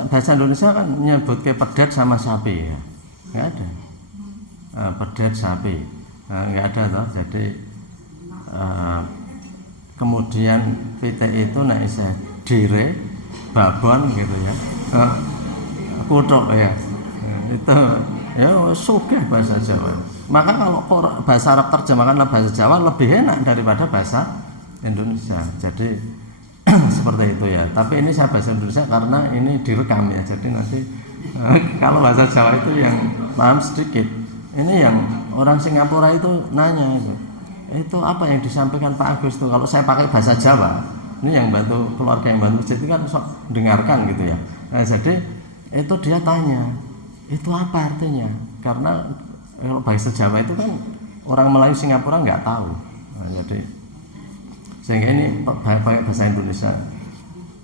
bahasa Indonesia kan nyebut ke pedet sama sapi ya, nggak ada. Pedet sapi, nggak ada toh. Jadi kemudian pitik itu nek isih dire, babon gitu ya, kutuk ya. Itu ya sugih bahasa Jawa. Maka kalau bahasa Arab terjemahkan bahasa Jawa lebih enak daripada bahasa Indonesia. Jadi seperti itu ya. Tapi ini saya bahasa Indonesia karena ini direkam ya. Jadi nanti kalau bahasa Jawa itu yang paham sedikit. Ini yang orang Singapura itu nanya itu apa yang disampaikan Pak Agus itu. Kalau saya pakai bahasa Jawa, ini yang bantu keluarga yang bantu jadi kan sok dengarkan gitu ya. Nah, jadi itu dia tanya itu apa artinya? Karena kalau bahasa Jawa itu kan orang Melayu Singapura nggak tahu. Nah, jadi sehingga ini pakai bahasa Indonesia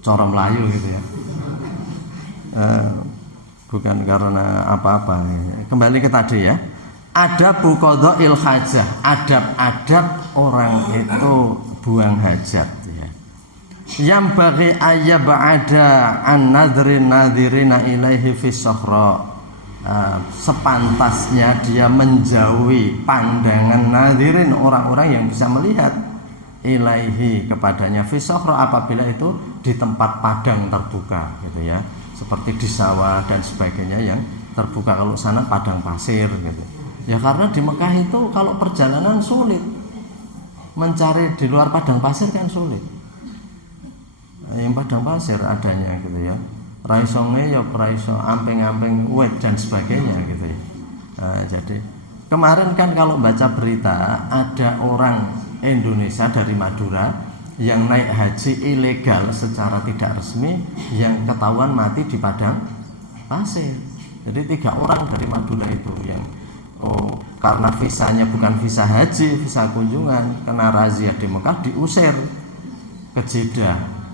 cara Melayu gitu ya. Bukan karena apa-apa. Kembali ke tadi ya. Adab qadha'il hajah, adab-adab orang itu buang hajat ya. Yang bagi ayyab'ada an nadhirina ilaihi fi sahra. Sepantasnya dia menjauhi pandangan nadirin orang-orang yang bisa melihat ilaihi kepadanya fi sahra apabila itu di tempat padang terbuka gitu ya, seperti di sawah dan sebagainya yang terbuka. Kalau sana padang pasir gitu ya, karena di Mekah itu kalau perjalanan sulit, mencari di luar padang pasir kan sulit. Yang padang pasir adanya gitu ya, raisonge ya raiso amping-amping wet dan sebagainya gitu ya. Jadi kemarin kan kalau baca berita ada orang Indonesia dari Madura yang naik haji ilegal secara tidak resmi yang ketahuan mati di padang pasir. Jadi 3 orang dari Madura itu yang karena visanya bukan visa haji, visa kunjungan, kena razia di Mekah, diusir ke Jeddah.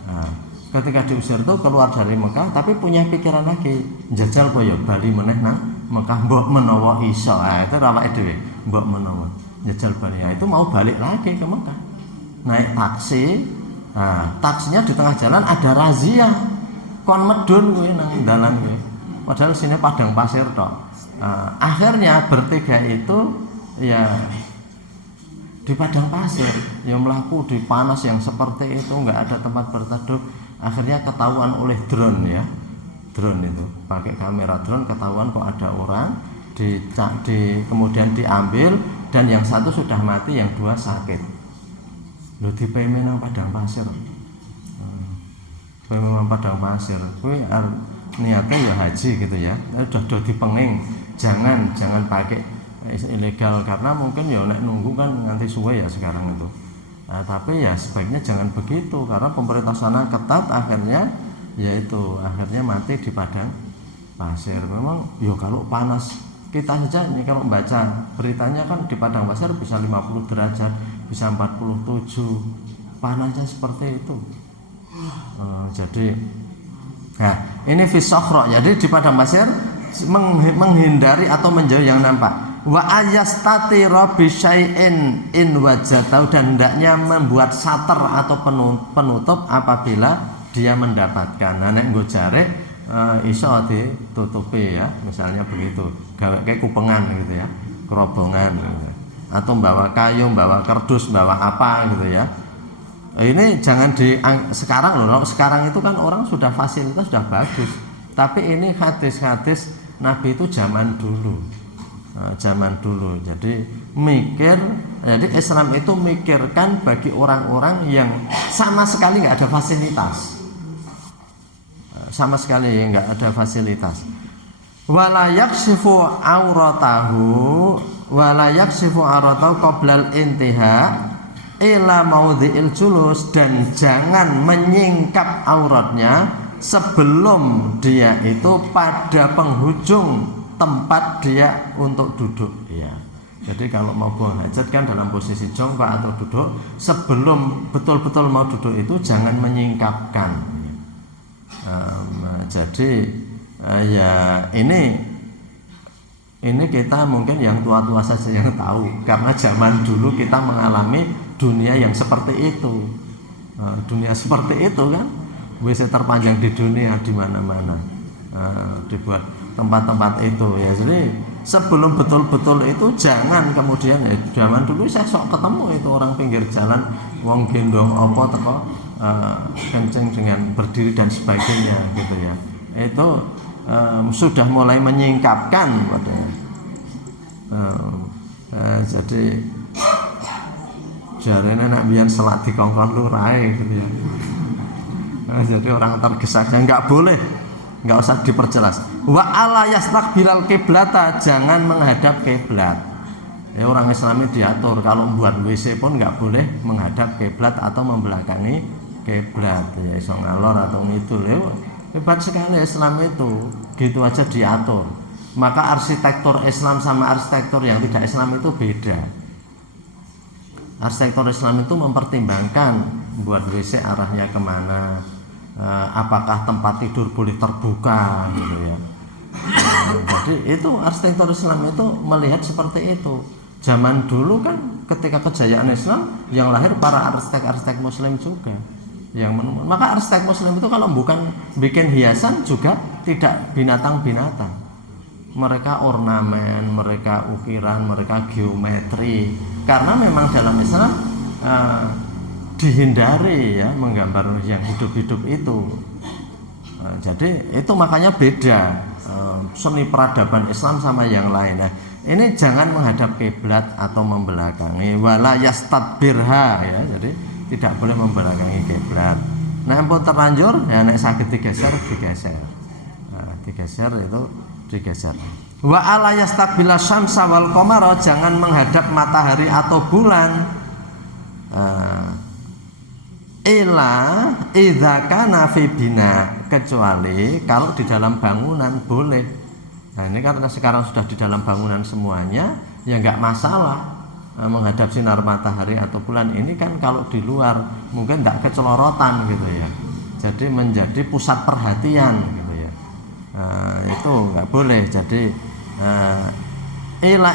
Ketika diusir itu keluar dari Mekah, tapi punya pikiran lagi, jajal koyo Bali meneh nang Mekah mbok menawa iso. Itu awake dhewe, mbok menawa jajal Bali. Itu mau balik lagi ke Mekah. Naik taksi. Taksinya di tengah jalan ada razia. Kon medun kuwi nang dalan kuwi. Padahal sini padang pasir tok. Akhirnya bertiga itu ya di padang pasir, ya melaku di panas yang seperti itu, nggak ada tempat berteduh. Akhirnya ketahuan oleh drone ya, drone itu pakai kamera drone, ketahuan kok ada orang kemudian diambil, dan yang satu sudah mati, yang dua sakit. Lho dipeme nang padang pasir. Memang padang pasir. Kuwi niatnya ya haji gitu ya. Udah dipenging. Jangan pakai ilegal, karena mungkin ya nek nunggu kan nganti suwe ya sekarang itu. Nah, tapi ya sebaiknya jangan begitu, karena pemerintah sana ketat, akhirnya akhirnya mati di padang pasir. Memang ya kalau panas, kita saja ini kalau membaca beritanya kan di padang pasir bisa 50 derajat, bisa 47, panasnya seperti itu. Jadi nah ini fisokhro, jadi di padang pasir menghindari atau menjauhi yang nampak. Wa ayastatira bi syai'in in wajatau, dan hendaknya membuat sater atau penutup apabila dia mendapatkan. Nah nek nggo jare iso ditutupi ya, misalnya begitu, gawe kayak kupengan gitu ya, kerobongan gitu. Atau bawa kayu, bawa kardus, bawa apa gitu ya. Ini jangan sekarang loh, sekarang itu kan orang sudah fasilitas sudah bagus, tapi ini hadis-hadis Nabi itu zaman dulu. Jadi Islam itu mikirkan bagi orang-orang yang sama sekali nggak ada fasilitas. Wala yaksifu auratahu qoblal intiha ila maudhi'il julus, dan jangan menyingkap auratnya sebelum dia itu pada penghujung tempat dia untuk duduk ya. Jadi kalau mau buang hajat kan dalam posisi jongkok atau duduk, sebelum betul-betul mau duduk itu jangan menyingkapkan. Jadi ya ini kita mungkin yang tua-tua saja yang tahu, karena zaman dulu kita mengalami dunia yang seperti itu. Dunia seperti itu kan WC terpanjang di dunia di mana-mana, dibuat tempat-tempat itu ya. Jadi sebelum betul-betul itu jangan kemudian ya, zaman dulu saya sok ketemu itu orang pinggir jalan wong gendong apa teko kencing dengan berdiri dan sebagainya gitu ya. Itu sudah mulai menyingkapkan jadi jarene nek biyen selak dikongkon lurae gitu ya. Jadi orang tergesa-gesa nggak boleh, nggak usah diperjelas. Wa ala yastaqbilal qiblata, jangan menghadap kiblat. Ya orang Islam ini diatur kalau membuat WC pun nggak boleh menghadap kiblat atau membelakangi kiblat. Ya iso ngalor atau ngidul. Ya, hebat sekali Islam itu, gitu aja diatur. Maka arsitektur Islam sama arsitektur yang tidak Islam itu beda. Arsitektur Islam itu mempertimbangkan buat WC arahnya kemana, apakah tempat tidur boleh terbuka gitu ya. Jadi itu arsitektur Islam itu melihat seperti itu. Zaman dulu kan ketika kejayaan Islam yang lahir para arsitek-arsitek Muslim juga. Maka arsitek Muslim itu kalau bukan bikin hiasan juga tidak binatang-binatang. Mereka ornamen, mereka ukiran, mereka geometri. Karena memang dalam Islam dihindari ya menggambar yang hidup-hidup itu. Jadi itu makanya beda seni peradaban Islam sama yang lain. Nah, ini jangan menghadap kiblat atau membelakangi, wala yastadbirha ya. Jadi tidak boleh membelakangi kiblat. Nah, ampun terlanjur ya nek saged digeser. Nah, digeser itu digeser. Wa ala yastaqbila syamsa wal qamara, jangan menghadap matahari atau bulan. Ila idza kana fi bina, kecuali kalau di dalam bangunan boleh. Nah, ini karena sekarang sudah di dalam bangunan semuanya, ya enggak masalah menghadap sinar matahari atau bulan. Ini kan kalau di luar mungkin enggak kecelorotan gitu ya. Jadi menjadi pusat perhatian gitu ya. Itu enggak boleh. Jadi ila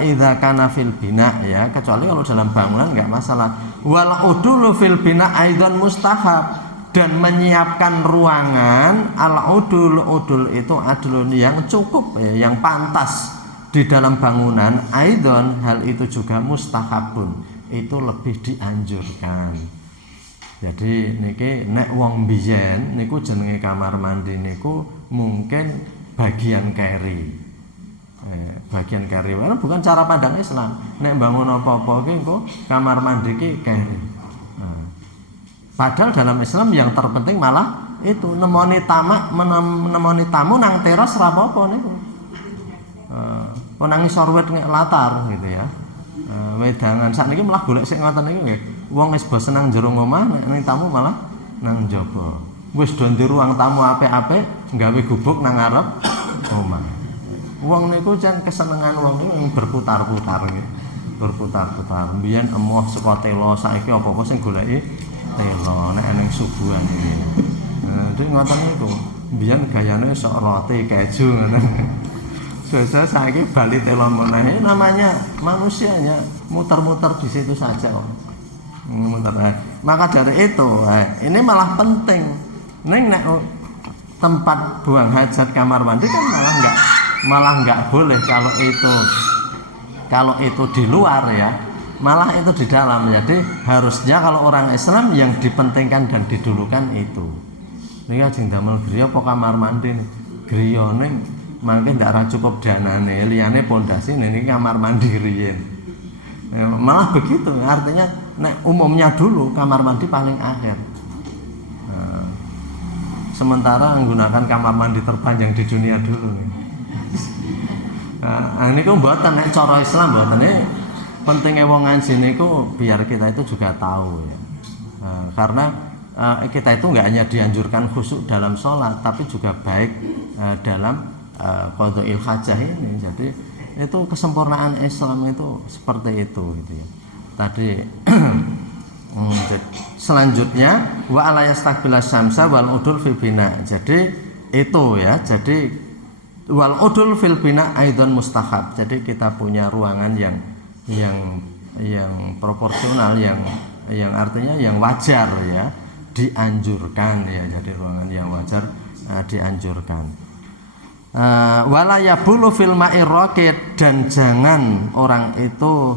idza kana fil bina ya, kecuali kalau dalam bangunan enggak masalah. Wal udulu fil bina aidan mustahab, dan menyiapkan ruangan al udul itu adlun yang cukup ya, yang pantas di dalam bangunan aidon, hal itu juga mustahabun, itu lebih dianjurkan. Jadi niki nek wong biyen niku jenenge kamar mandi niku mungkin bagian keri. Bagian keri, bukan cara pandang Islam. Nek bangun apa-apa ki engko kamar mandi ki keri. Padahal dalam Islam yang terpenting malah itu nemoni tamu nang teras ra apa-apa niku. Nang isor wit nek latar gitu ya. Wedangan sakniki malah golek sik ngoten niku nggih. Wong wis bosen nang jero omah nek tamu malah nang njaba. Wis do ndi ruang tamu apik-apik nggawe gubuk nang ngarep omah. Wong niku jan kesenengan wong niku berputar-putar nggih. Berputar-putar. Mbiyen emoh saka telo, saiki apa-apa sing goleki telo nek ning subuhan iki. Dadi ngoten niku. Mbiyen gayane sok roti keju ngoten. Selesai saiki bali telo meneh. Namanya manusianya muter-muter di situ saja kok. Muter. Maka dari itu, ini malah penting. Ning nek tempat buang hajat kamar mandi kan malah enggak boleh kalau itu di luar ya, malah itu di dalam. Jadi harusnya kalau orang Islam yang dipentingkan dan didulukan itu. Niki ajeng damel griya apa kamar mandi nih. Griyane mangke ndak ra cukup danane, liyane pondasi niki kamar mandi riyen. Malah begitu, artinya nek umumnya dulu kamar mandi paling akhir. Sementara menggunakan kamar mandi terpanjang di dunia dulu nih. Ini kok mboten nek cara Islam mboten ini pentingnya wong ngaji niku biar kita itu juga tahu ya. Karena kita itu enggak hanya dianjurkan khusyuk dalam sholat, tapi juga baik dalam qadha'il hajah ini. Jadi itu kesempurnaan Islam itu seperti itu gitu ya. Tadi selanjutnya wa ala yastaqbilas syamsa wal udul fi bina. Jadi itu ya. Jadi wal udul fil bina aidan mustahab. Jadi kita punya ruangan yang proporsional, yang artinya yang wajar ya, dianjurkan ya. Jadi ruangan yang wajar dianjurkan. Wala yabulu fil ma'i raqid, dan jangan orang itu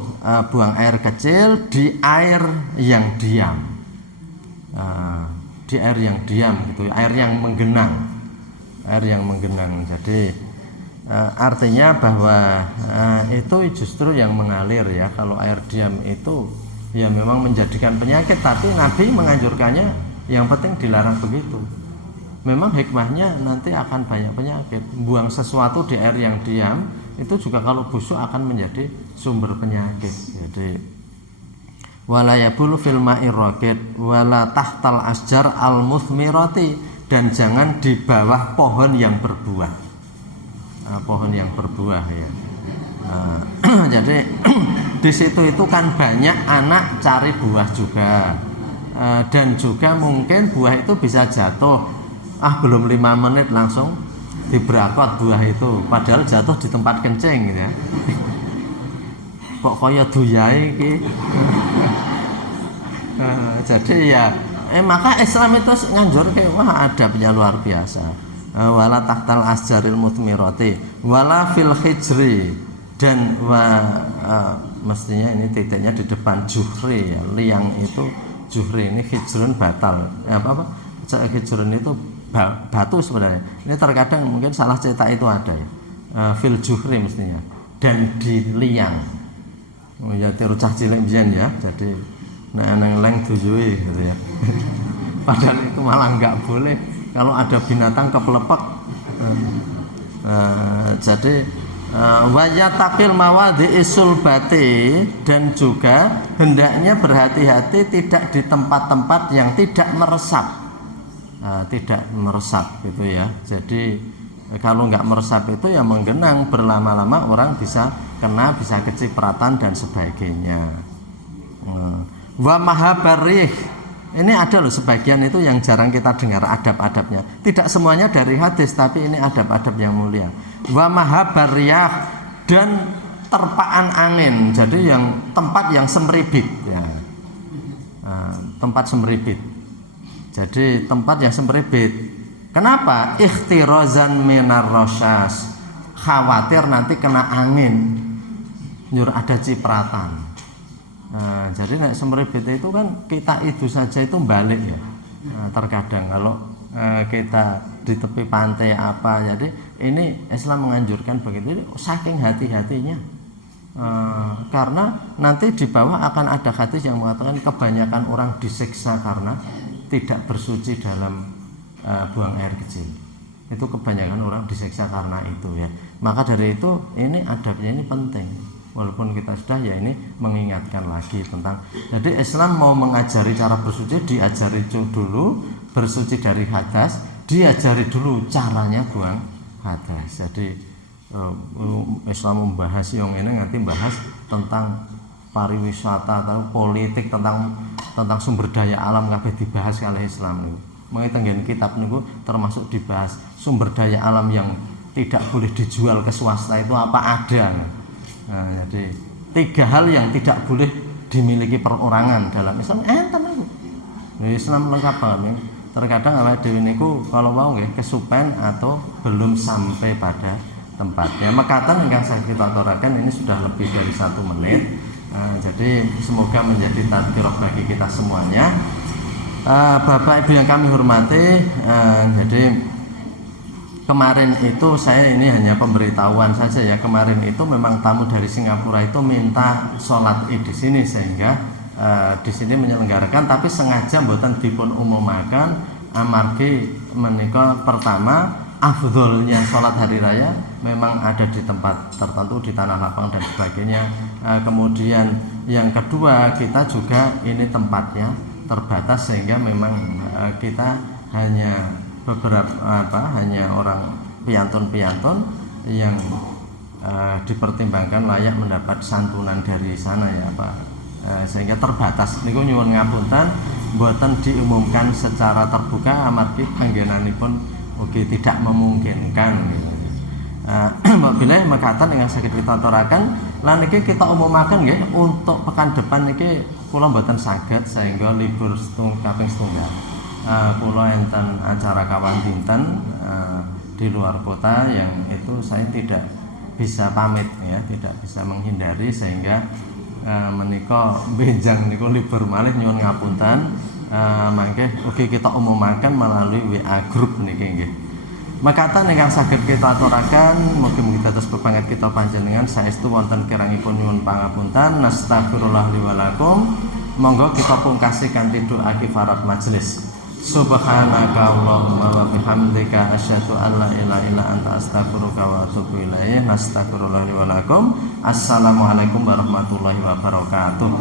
buang air kecil di air yang diam. Di air yang diam gitu, air yang menggenang. Air yang menggenang. Jadi artinya bahwa itu justru yang mengalir ya. Kalau air diam itu ya memang menjadikan penyakit, tapi Nabi menganjurkannya yang penting dilarang begitu. Memang hikmahnya nanti akan banyak penyakit. Buang sesuatu di air yang diam itu juga kalau busuk akan menjadi sumber penyakit. Jadi wala yabulu fil ma'i raqid wala tahtal asjar al muthmirati, dan jangan di bawah pohon yang berbuah. Pohon yang berbuah ya. Jadi di situ itu kan banyak anak cari buah juga. Dan juga mungkin buah itu bisa jatuh. Belum 5 menit langsung dibrakot buah itu, padahal jatuh di tempat kencing gitu ya. Kok kaya duyai iki. Jadi ya maka Islam itu nganjurke adabnya luar biasa. Wala tahtal asjaril muthmirati wala fil hijri, dan mestinya ini titiknya di depan juhri ya. Liang itu juhri, ini hijrun batal. Hijrun itu batu sebenarnya. Ini terkadang mungkin salah cetak itu ada ya. Fil juhri mestinya, dan di liang. Ya tiru cah cilik biyen ya. Jadi nek nang leng duyuhe gitu ya. Padahal itu malah enggak boleh kalau ada binatang kepelepek. Jadi wa yataqil mawadhi'is sulbati, dan juga hendaknya berhati-hati tidak di tempat-tempat yang tidak meresap. Tidak meresap gitu ya. Jadi kalau nggak meresap itu ya menggenang, berlama-lama orang bisa kena, bisa kecipratan dan sebagainya. Wa mahabarih, ini ada loh sebagian itu yang jarang kita dengar adab-adabnya. Tidak semuanya dari hadis, tapi ini adab-adab yang mulia. Wa mahabariyah, dan terpaan angin. Jadi yang tempat yang semribit ya. Tempat semribit. Jadi tempat yang semribit. Kenapa? Ikhtirazan minar rasyas, khawatir nanti kena angin, nyur ada cipratan. Jadi nek semribit itu kan kita itu saja itu balik ya. Terkadang kalau kita di tepi pantai apa, jadi ini Islam menganjurkan begitu. Jadi, saking hati-hatinya, karena nanti di bawah akan ada hadis yang mengatakan kebanyakan orang disiksa karena tidak bersuci dalam buang air kecil. Itu kebanyakan orang disiksa karena itu ya. Maka dari itu ini adabnya ini penting. Walaupun kita sudah ya ini mengingatkan lagi tentang, jadi Islam mau mengajari cara bersuci, diajari dulu bersuci dari hadas, diajari dulu caranya buang hadas. Jadi Islam membahas yang ini nanti bahas tentang pariwisata atau politik, tentang sumber daya alam kabeh dibahas oleh Islam niku. Mengenai kitab niku termasuk dibahas sumber daya alam yang tidak boleh dijual ke swasta itu apa ada. Jadi 3 hal yang tidak boleh dimiliki perorangan dalam Islam enten niku. Islam lengkap banget. Terkadang awake dhewe niku kalau mau nggih kesupen atau belum sampai pada tempatnya. Mekatan ingkang saya kita aturaken ini sudah lebih dari 1 menit. Jadi semoga menjadi tadhkirah bagi kita semuanya. Bapak Ibu yang kami hormati, jadi kemarin itu saya ini hanya pemberitahuan saja ya. Kemarin itu memang tamu dari Singapura itu minta sholat Id di sini, sehingga di sini menyelenggarakan, tapi sengaja mboten dipun umumaken amargi menika pertama afdholnya sholat hari raya memang ada di tempat tertentu di tanah lapang dan sebagainya. Kemudian yang kedua, kita juga ini tempatnya terbatas sehingga memang kita hanya beberapa hanya orang piantun-piantun yang dipertimbangkan layak mendapat santunan dari sana ya Pak. Sehingga terbatas niku nyuwun ngapunten mboten diumumkan secara terbuka amargi panggenanipun ugi tidak memungkinkan gitu. Bila mekaten ingkang saged kita aturaken lan niki kita umumaken nggih untuk pekan depan niki kula mboten saged sehingga libur kaping setunggal. Kula enten acara kawan dinten di luar kota yang itu saya tidak bisa pamit ya, tidak bisa menghindari, sehingga menika benjang niku libur malih nyuwun ngapunten. Mangke ugi kita umumaken melalui WA group niki nggih. Mekaten ingkang saged kita aturaken, mugi-mugi dados pepangget kita panjenengan saestu wonten kirangipun nyuwun pangapunten. Nastagfirullah li wa lakum. Monggo kita pungkasi kanthi doa kifarat majelis. Subhanaka Allahumma wa bihamdika asyhadu an la ilaha illa anta astaghfiruka wa atubu ilaik. Nastagfirullah li wa lakum. Assalamualaikum warahmatullahi wabarakatuh.